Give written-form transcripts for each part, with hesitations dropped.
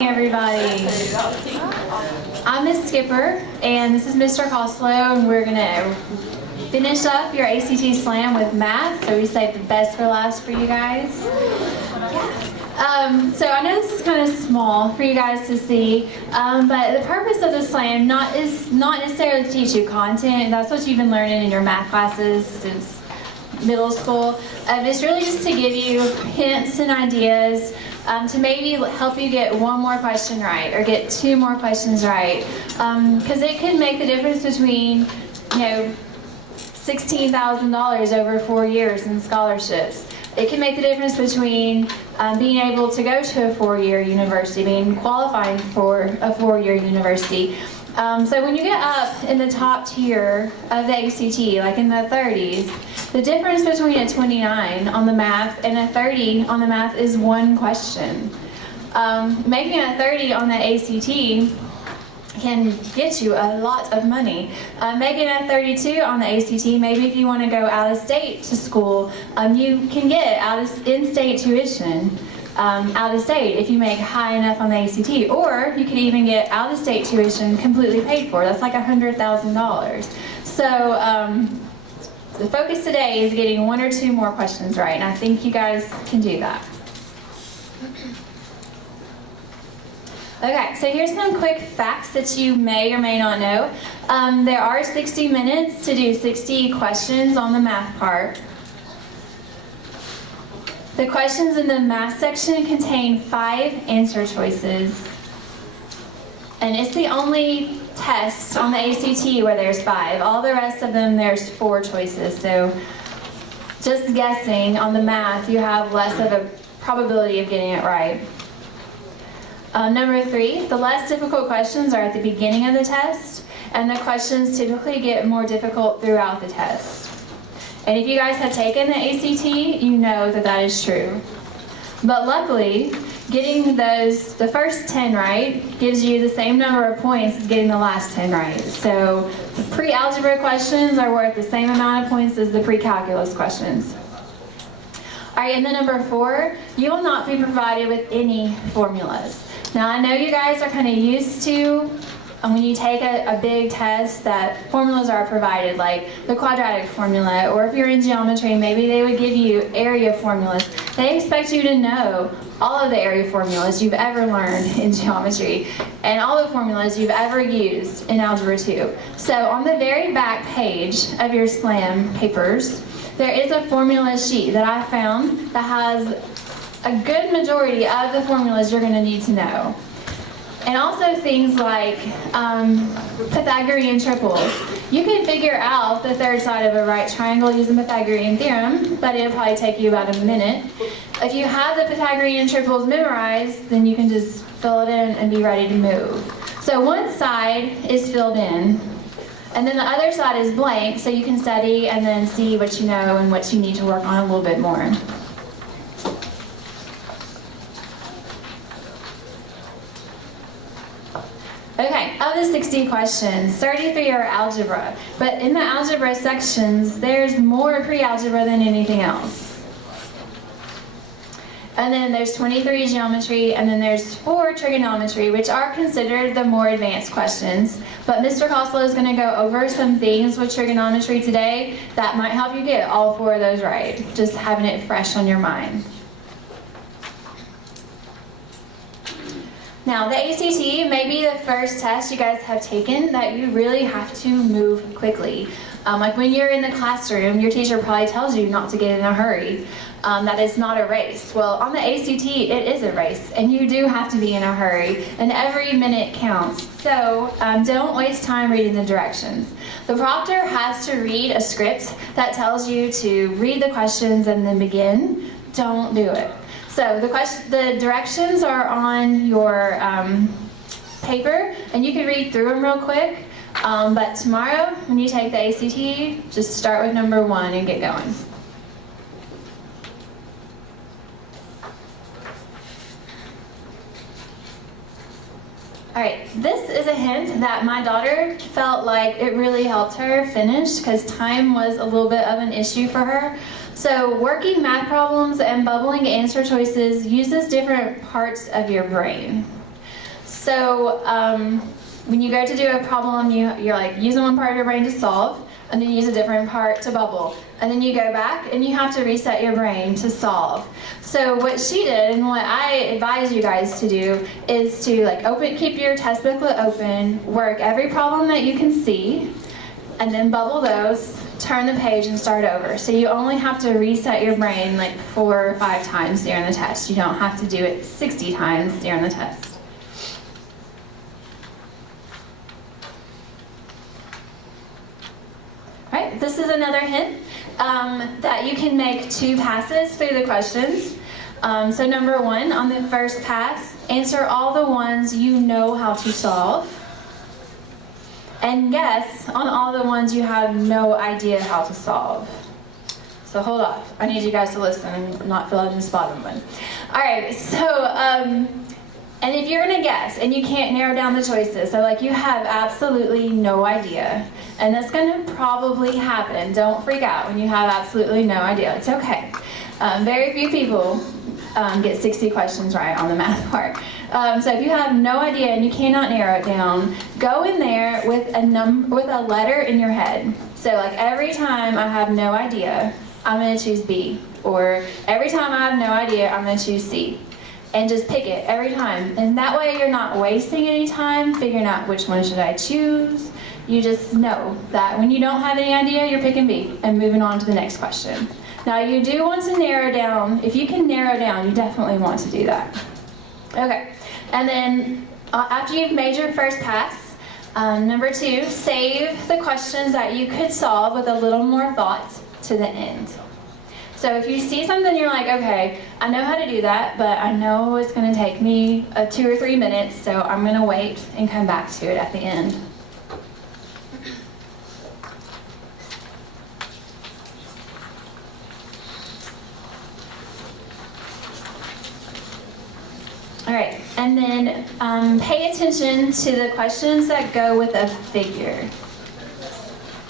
Everybody, I'm Miss Skipper, and this is Mr. Coslow, and we're gonna finish up your ACT Slam with math. So we saved the best for last for you guys. So I know this is kind of small for you guys to see, but the purpose of the Slam is not necessarily to teach you content. That's what you've been learning in your math classes since middle school. It's really just to give you hints and ideas to maybe help you get one more question right or get two more questions right, because it could make the difference between, $16,000 over 4 years in scholarships. It can make the difference between being able to go to a 4-year university, being qualifying for a 4-year university. So when you get up in the top tier of the ACT, like in the 30s, the difference between a 29 on the math and a 30 on the math is one question. Making a 30 on the ACT can get you a lot of money. Making a 32 on the ACT, maybe if you want to go out of state to school, you can get in-state tuition. Out of state if you make high enough on the ACT, or you can even get out of state tuition completely paid for. That's like $100,000. So the focus today is getting one or two more questions right, and I think you guys can do that. Okay, so here's some quick facts that you may or may not know. There are 60 minutes to do 60 questions on the math part. The questions in the math section contain 5 answer choices. And it's the only test on the ACT where there's 5. All the rest of them, there's 4 choices. So just guessing on the math, you have less of a probability of getting it right. Number 3, the less difficult questions are at the beginning of the test, and the questions typically get more difficult throughout the test. And if you guys have taken the ACT, you know that that is true. But luckily, getting the first 10 right gives you the same number of points as getting the last 10 right. So the pre-algebra questions are worth the same amount of points as the pre-calculus questions. All right, and then number 4, you will not be provided with any formulas. Now I know you guys are kind of used to when you take a big test that formulas are provided, like the quadratic formula, or if you're in geometry, maybe they would give you area formulas. They expect you to know all of the area formulas you've ever learned in geometry and all the formulas you've ever used in Algebra 2. So on the very back page of your SLAM papers, there is a formula sheet that I found that has a good majority of the formulas you're going to need to know. And also things like Pythagorean triples. You can figure out the third side of a right triangle using Pythagorean theorem, but it'll probably take you about a minute. If you have the Pythagorean triples memorized, then you can just fill it in and be ready to move. So one side is filled in, and then the other side is blank, so you can study and then see what you know and what you need to work on a little bit more. Okay, of the 60 questions, 33 are algebra, but in the algebra sections, there's more pre-algebra than anything else. And then there's 23 geometry, and then there's 4 trigonometry, which are considered the more advanced questions. But Mr. Coslow is going to go over some things with trigonometry today that might help you get all 4 of those right, just having it fresh on your mind. Now, the ACT may be the first test you guys have taken that you really have to move quickly. Like when you're in the classroom, your teacher probably tells you not to get in a hurry, that it's not a race. Well, on the ACT, it is a race, and you do have to be in a hurry, and every minute counts. So don't waste time reading the directions. The proctor has to read a script that tells you to read the questions and then begin. Don't do it. So the directions are on your paper, and you can read through them real quick. But tomorrow, when you take the ACT, just start with number 1 and get going. All right, this is a hint that my daughter felt like it really helped her finish because time was a little bit of an issue for her. So working math problems and bubbling answer choices uses different parts of your brain. So when you go to do a problem, you're like using one part of your brain to solve, and then you use a different part to bubble. And then you go back and you have to reset your brain to solve. So what she did, and what I advise you guys to do, is to keep your test booklet open, work every problem that you can see, and then bubble those, turn the page and start over. So you only have to reset your brain like 4 or 5 times during the test. You don't have to do it 60 times during the test. Right, this is another hint that you can make 2 passes through the questions. So number 1, on the first pass, answer all the ones you know how to solve. And guess on all the ones you have no idea how to solve. So hold off. I need you guys to listen and not feel like this bottom one. All right, so, and if you're gonna guess and you can't narrow down the choices, so like you have absolutely no idea, and that's gonna probably happen. Don't freak out when you have absolutely no idea. It's okay. Very few people get 60 questions right on the math part. So if you have no idea and you cannot narrow it down, go in there with a letter in your head. So like every time I have no idea, I'm gonna choose B. Or every time I have no idea, I'm gonna choose C. And just pick it every time. And that way you're not wasting any time figuring out which one should I choose. You just know that when you don't have any idea, you're picking B and moving on to the next question. Now you do want to narrow down. If you can narrow down, you definitely want to do that. Okay, and then after you've made your first pass, number 2, save the questions that you could solve with a little more thought to the end. So if you see something you're like, okay, I know how to do that, but I know it's going to take me 2 or 3 minutes, so I'm going to wait and come back to it at the end. All right, and then pay attention to the questions that go with a figure.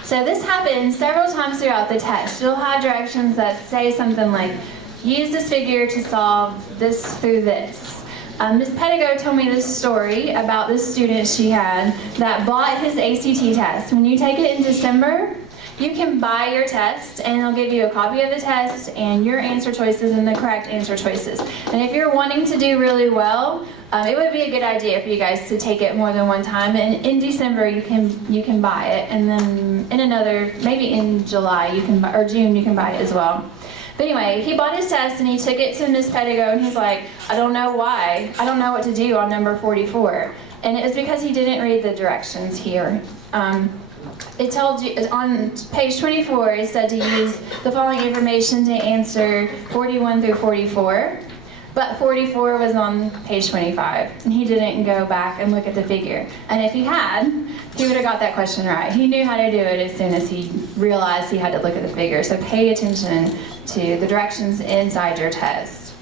So this happens several times throughout the test. You'll have directions that say something like, use this figure to solve this through this. Ms. Pedigo told me this story about this student she had that bought his ACT test. When you take it in December, you can buy your test and it'll give you a copy of the test and your answer choices and the correct answer choices. And if you're wanting to do really well, it would be a good idea for you guys to take it more than one time. And in December you can buy it, and then in another, maybe in July or June you can buy it as well. But anyway, he bought his test and he took it to Ms. Pedigo and he's like, I don't know why. I don't know what to do on number 44. And it was because he didn't read the directions here. It told you, on page 24, it said to use the following information to answer 41 through 44. But 44 was on page 25, and he didn't go back and look at the figure. And if he had, he would have got that question right. He knew how to do it as soon as he realized he had to look at the figure. So pay attention to the directions inside your test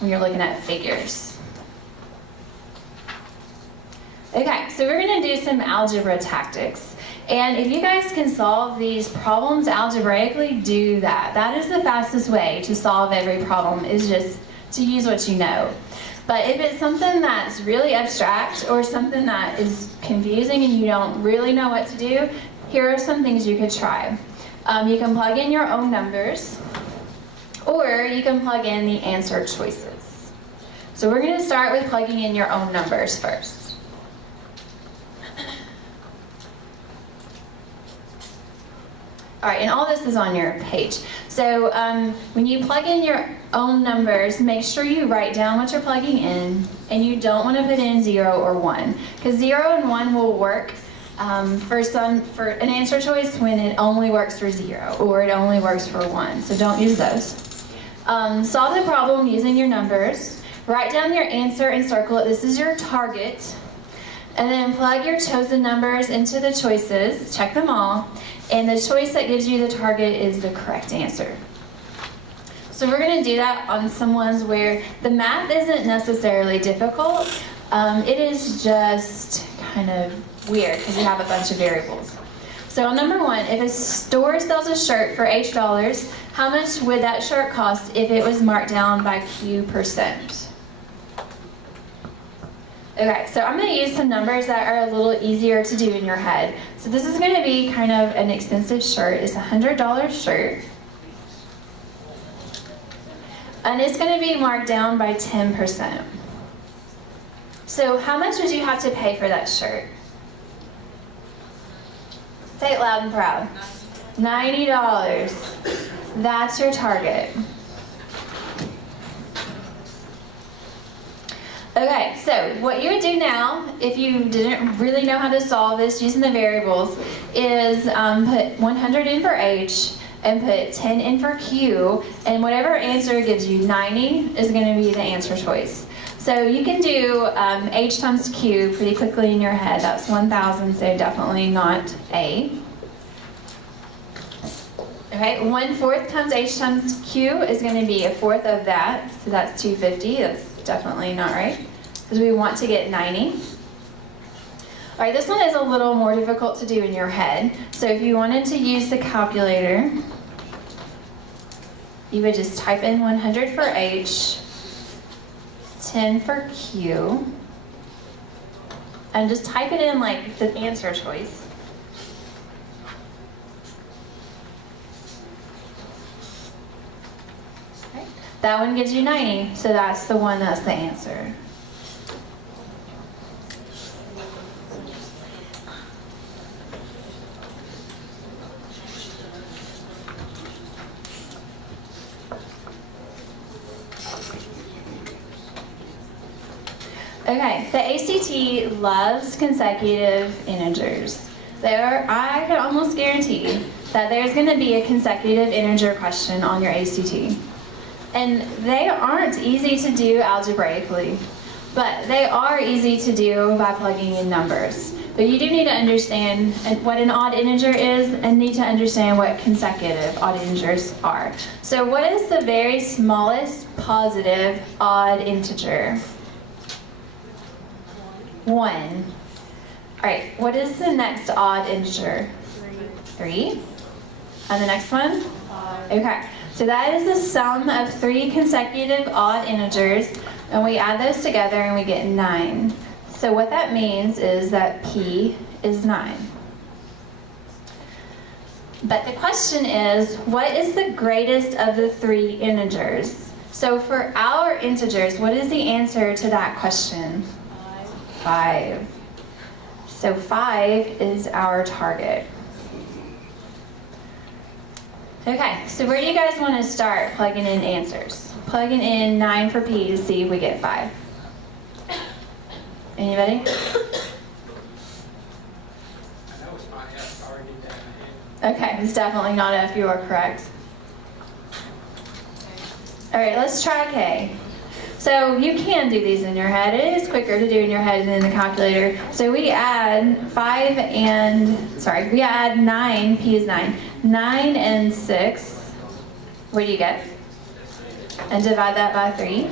when you're looking at figures. Okay, so we're going to do some algebra tactics. And if you guys can solve these problems algebraically, do that. That is the fastest way to solve every problem, is just to use what you know. But if it's something that's really abstract or something that is confusing and you don't really know what to do, here are some things you could try. You can plug in your own numbers, or you can plug in the answer choices. So we're going to start with plugging in your own numbers first. All right, and all this is on your page. So when you plug in your own numbers, make sure you write down what you're plugging in, and you don't want to put in 0 or 1, because 0 and 1 will work for an answer choice when it only works for 0 or it only works for 1. So don't use those. Solve the problem using your numbers. Write down your answer and circle it. This is your target. And then plug your chosen numbers into the choices. Check them all. And the choice that gives you the target is the correct answer. So we're going to do that on some ones where the math isn't necessarily difficult. It is just kind of weird because you have a bunch of variables. So on number 1, if a store sells a shirt for H dollars, how much would that shirt cost if it was marked down by Q%? Okay, so I'm going to use some numbers that are a little easier to do in your head. So this is going to be kind of an expensive shirt. It's a $100 shirt. And it's going to be marked down by 10%. So how much would you have to pay for that shirt? Say it loud and proud. $90. That's your target. Okay, so what you would do now, if you didn't really know how to solve this using the variables, is put 100 in for H and put 10 in for Q, and whatever answer gives you 90 is going to be the answer choice. So you can do H times Q pretty quickly in your head. That's 1,000, so definitely not A. Okay, 1/4 times H times Q is going to be 1/4 of that, so that's 250. That's definitely not right, because we want to get 90. All right, this one is a little more difficult to do in your head. So if you wanted to use the calculator, you would just type in 100 for H, 10 for Q, and just type it in like the answer choice. That one gives you 90, so that's the one that's the answer. Okay, the ACT loves consecutive integers. I can almost guarantee that there's going to be a consecutive integer question on your ACT. And they aren't easy to do algebraically, but they are easy to do by plugging in numbers. But you do need to understand what an odd integer is and need to understand what consecutive odd integers are. So what is the very smallest positive odd integer? 1. All right, what is the next odd integer? 3. And the next one? 5. Okay. So that is the sum of 3 consecutive odd integers, and we add those together and we get 9. So what that means is that P is 9. But the question is, what is the greatest of the 3 integers? So for our integers, what is the answer to that question? 5. So 5 is our target. Okay, so where do you guys want to start plugging in answers? Plugging in 9 for P to see if we get 5. Anybody? I know it's not F, I already did that. Okay, it's definitely not F, you are correct. All right, let's try K. So you can do these in your head. It is quicker to do in your head than in the calculator. So we add 9, P is 9. 9 and 6, what do you get? And divide that by 3.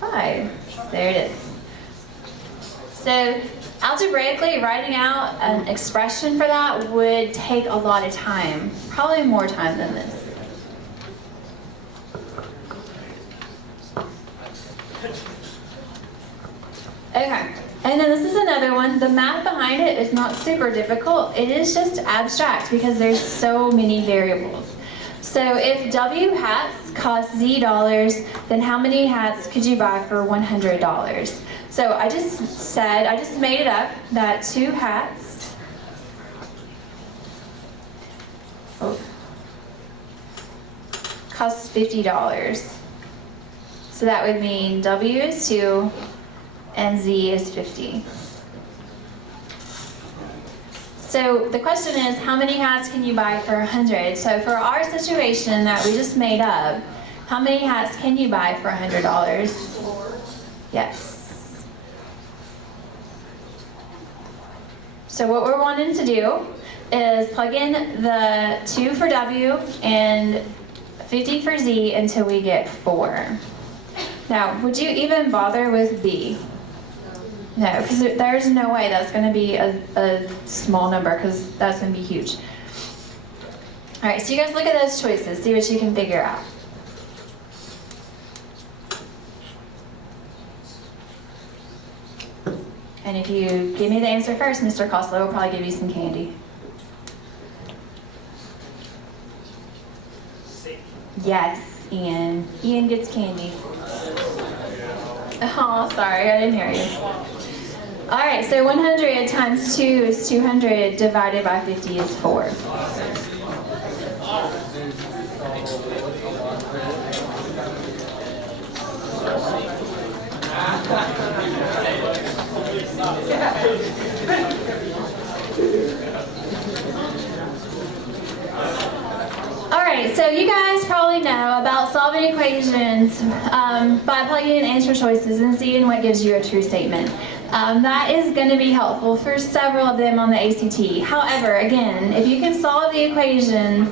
5. There it is. So algebraically, writing out an expression for that would take a lot of time. Probably more time than this. Okay, and then this is another one. The math behind it is not super difficult. It is just abstract because there's so many variables. So if W hats cost Z dollars, then how many hats could you buy for $100? So I just made it up that 2 hats costs $50. So that would mean W is 2 and Z is 50. So the question is, how many hats can you buy for 100? So for our situation that we just made up, how many hats can you buy for $100? 4. Yes. So what we're wanting to do is plug in the 2 for W and 50 for Z until we get 4. Now, would you even bother with B? No, because there's no way that's going to be a small number, because that's going to be huge. All right, so you guys look at those choices, see what you can figure out. And if you give me the answer first, Mr. Costello will probably give you some candy. C. Yes, Ian. Ian gets candy. Oh, sorry, I didn't hear you. All right, so 100 times 2 is 200 divided by 50 is 4. All right, so you guys probably know about solving equations by plugging in answer choices and seeing what gives you a true statement. That is going to be helpful for several of them on the ACT. However, again, if you can solve the equation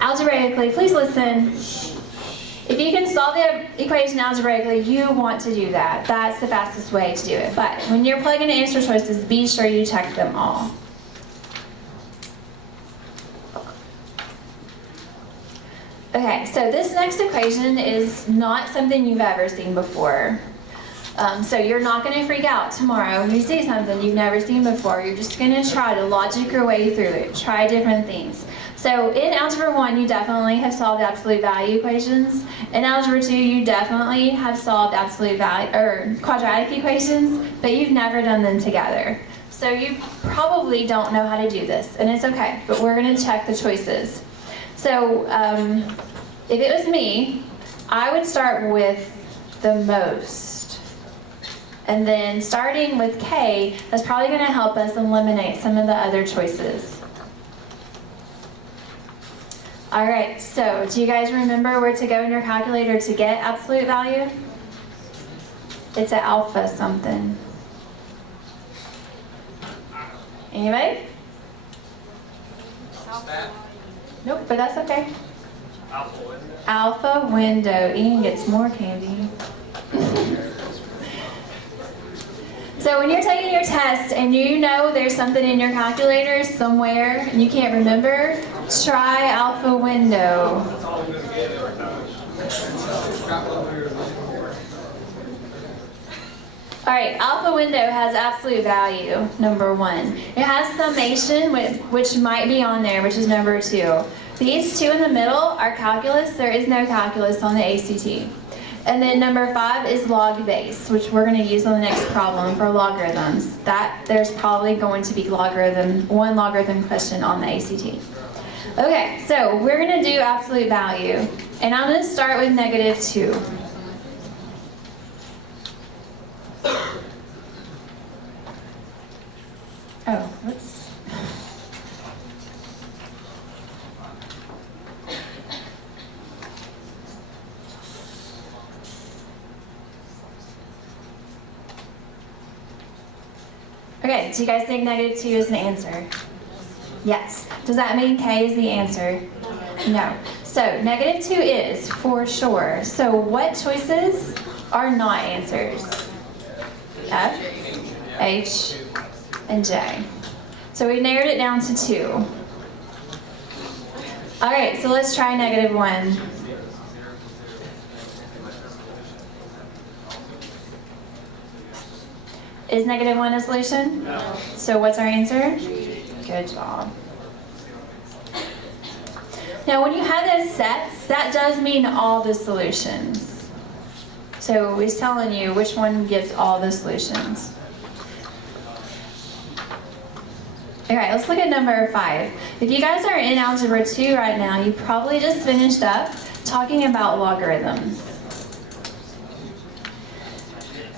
algebraically, please listen. If you can solve the equation algebraically, you want to do that. That's the fastest way to do it. But when you're plugging in answer choices, be sure you check them all. Okay, so this next equation is not something you've ever seen before. So you're not going to freak out tomorrow when you see something you've never seen before. You're just going to try to logic your way through it. Try different things. So in Algebra 1, you definitely have solved absolute value equations. In Algebra 2, you definitely have solved absolute value or quadratic equations, but you've never done them together. So you probably don't know how to do this, and it's okay, but we're going to check the choices. So if it was me, I would start with the most. And then starting with K, that's probably going to help us eliminate some of the other choices. All right, so do you guys remember where to go in your calculator to get absolute value? It's an alpha something. Anybody? That. Nope, but that's okay. Alpha window. Alpha window. Ian gets more candy. So when you're taking your test and you know there's something in your calculator somewhere and you can't remember, try alpha window. That's all I'm going to get every time. Got what we were looking for. All right, alpha window has absolute value, number 1. It has summation, which might be on there, which is number 2. These two in the middle are calculus. There is no calculus on the ACT. And then number 5 is log base, which we're going to use on the next problem for logarithms. There's probably going to be one logarithm question on the ACT. Okay, so we're going to do absolute value. And I'm going to start with -2. Oh, whoops. Okay, do you guys think -2 is the answer? Yes. Does that mean K is the answer? No. So -2 is for sure. So what choices are not answers? F, H, and J. So we narrowed it down to 2. All right, so let's try -1. Is -1 a solution? No. So what's our answer? Good job. Now when you have those sets, that does mean all the solutions. So it's telling you which one gives all the solutions. All right, let's look at number 5. If you guys are in Algebra 2 right now, you probably just finished up talking about logarithms.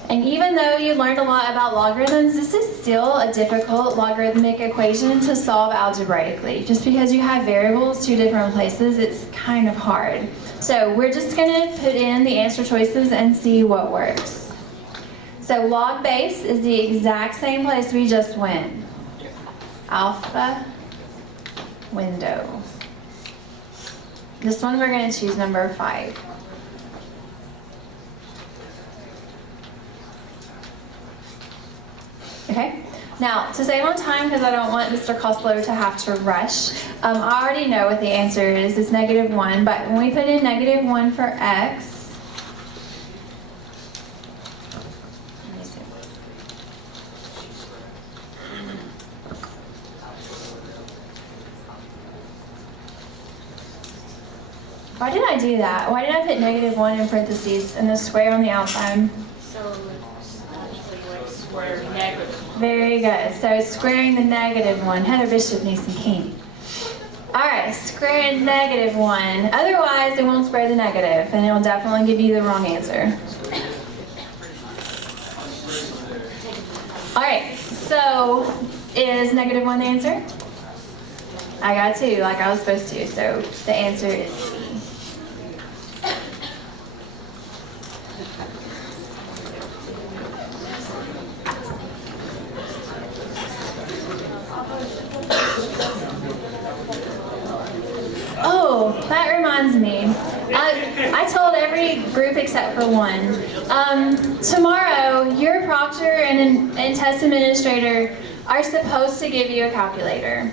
And even though you learned a lot about logarithms, this is still a difficult logarithmic equation to solve algebraically. Just because you have variables 2 different places, it's kind of hard. So we're just going to put in the answer choices and see what works. So log base is the exact same place we just went. Alpha window. This one we're going to choose number 5. Okay, now to save on time, because I don't want Mr. Costello to have to rush, I already know what the answer is. It's -1, but when we put in -1 for x, let me see. Why did I do that? Why did I put -1 in parentheses and the square on the outside? So it's actually like square negative. Very good. So squaring the -1. Heather Bishop needs some candy. All right, square -1. Otherwise, it won't square the negative, and it'll definitely give you the wrong answer. All right, so is -1 the answer? I got 2, like I was supposed to, so the answer is C. Oh, that reminds me. I told every group except for one. Tomorrow, your proctor and test administrator are supposed to give you a calculator.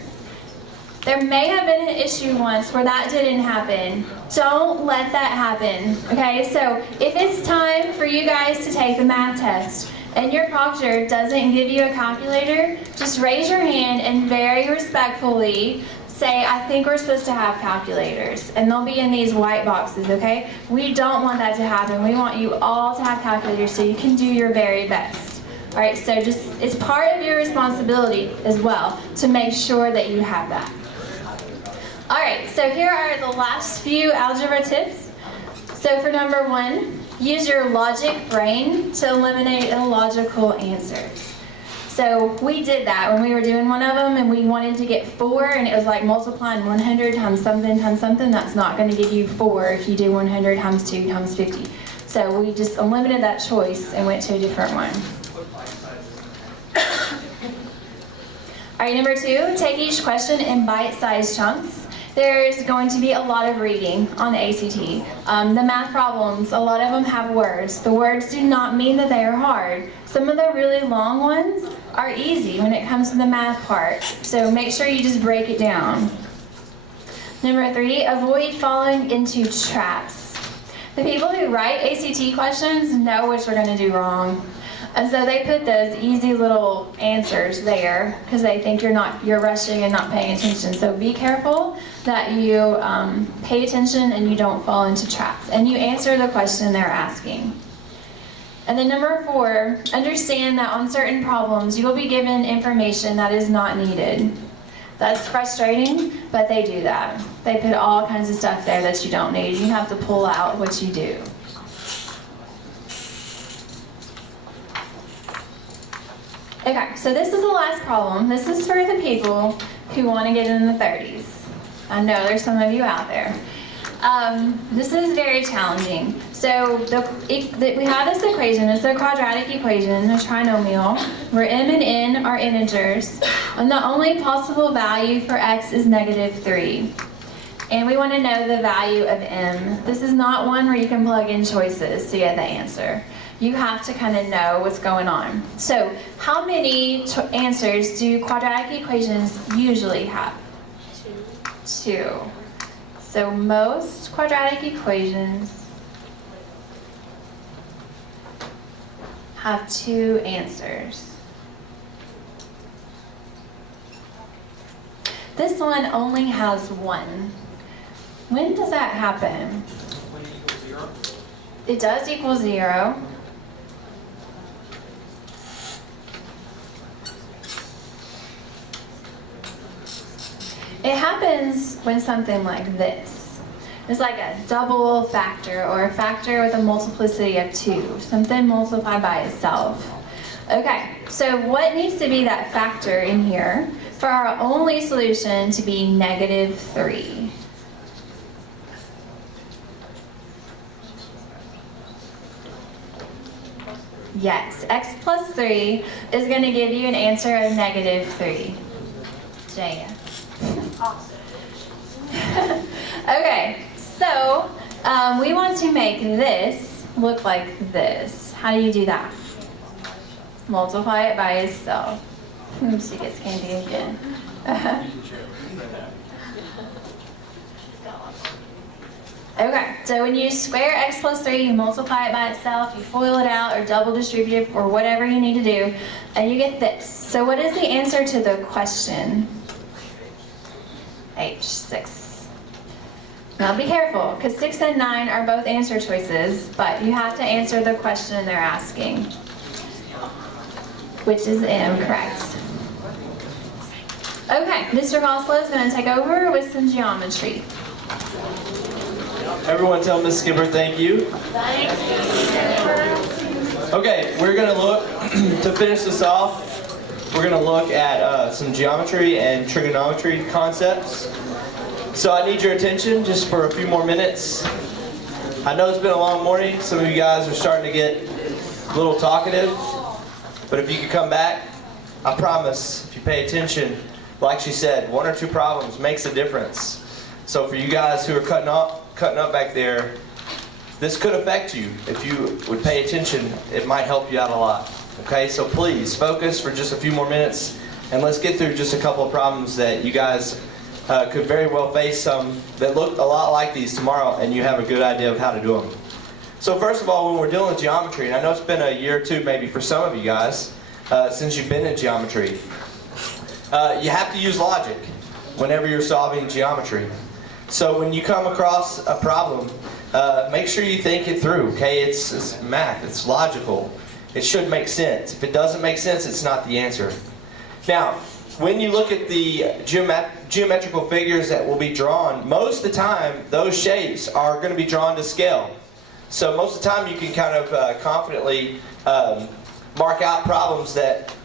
There may have been an issue once where that didn't happen. Don't let that happen, okay? So if it's time for you guys to take the math test and your proctor doesn't give you a calculator, just raise your hand and very respectfully say, I think we're supposed to have calculators. And they'll be in these white boxes, okay? We don't want that to happen. We want you all to have calculators so you can do your very best. All right, so just, it's part of your responsibility as well to make sure that you have that. All right, so here are the last few algebra tips. So for number 1, use your logic brain to eliminate illogical answers. So we did that when we were doing one of them and we wanted to get 4 and it was like multiplying 100 times something. That's not going to give you 4 if you do 100 times 2 times 50. So we just eliminated that choice and went to a different one. All right, number 2, take each question in bite-sized chunks. There's going to be a lot of reading on the ACT. The math problems, a lot of them have words. The words do not mean that they are hard. Some of the really long ones are easy when it comes to the math part. So make sure you just break it down. Number 3, avoid falling into traps. The people who write ACT questions know what you're going to do wrong. And so they put those easy little answers there because they think you're rushing and not paying attention. So be careful that you pay attention and you don't fall into traps. And you answer the question they're asking. And then number 4, understand that on certain problems you will be given information that is not needed. That's frustrating, but they do that. They put all kinds of stuff there that you don't need. You have to pull out what you do. Okay, so this is the last problem. This is for the people who want to get in the 30s. I know there's some of you out there. This is very challenging. So we have this equation. It's a quadratic equation, a trinomial, where m and n are integers, and the only possible value for x is -3. And we want to know the value of m. This is not one where you can plug in choices to get the answer. You have to kind of know what's going on. So how many answers do quadratic equations usually have? 2. So most quadratic equations have 2 answers. This one only has 1. When does that happen? When it equals 0. It does equal 0. It happens when something like this. It's like a double factor or a factor with a multiplicity of 2. Something multiplied by itself. Okay, so what needs to be that factor in here for our only solution to be -3? Yes, x plus 3 is going to give you an answer of -3. Jaya. Okay, so we want to make this look like this. How do you do that? Multiply it by itself. She gets candy again. Okay, so when you square x plus 3, you multiply it by itself, you FOIL it out or double distribute it or whatever you need to do, and you get this. So what is the answer to the question? H6. Now be careful, because 6 and 9 are both answer choices, but you have to answer the question they're asking, which is incorrect. Okay, Mr. Goslow is going to take over with some geometry. Everyone tell Ms. Skipper thank you. Okay, we're going to look, to finish this off, we're going to look at some geometry and trigonometry concepts. So I need your attention just for a few more minutes. I know it's been a long morning. Some of you guys are starting to get a little talkative. But if you could come back, I promise, if you pay attention, like she said, 1 or 2 problems makes a difference. So for you guys who are cutting up back there, this could affect you. If you would pay attention, it might help you out a lot. Okay, so please focus for just a few more minutes, and let's get through just a couple of problems that you guys could very well face some that look a lot like these tomorrow, and you have a good idea of how to do them. So first of all, when we're dealing with geometry, and I know it's been a year or two maybe for some of you guys since you've been in geometry, you have to use logic whenever you're solving geometry. So when you come across a problem, make sure you think it through, okay? It's math, it's logical. It should make sense. If it doesn't make sense, it's not the answer. Now, when you look at the geometrical figures that will be drawn, most of the time, those shapes are going to be drawn to scale. So most of the time, you can kind of confidently mark out problems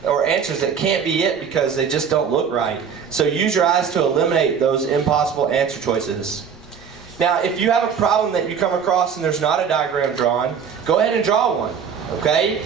or answers that can't be it because they just don't look right. So use your eyes to eliminate those impossible answer choices. Now, if you have a problem that you come across and there's not a diagram drawn, go ahead and draw one, okay?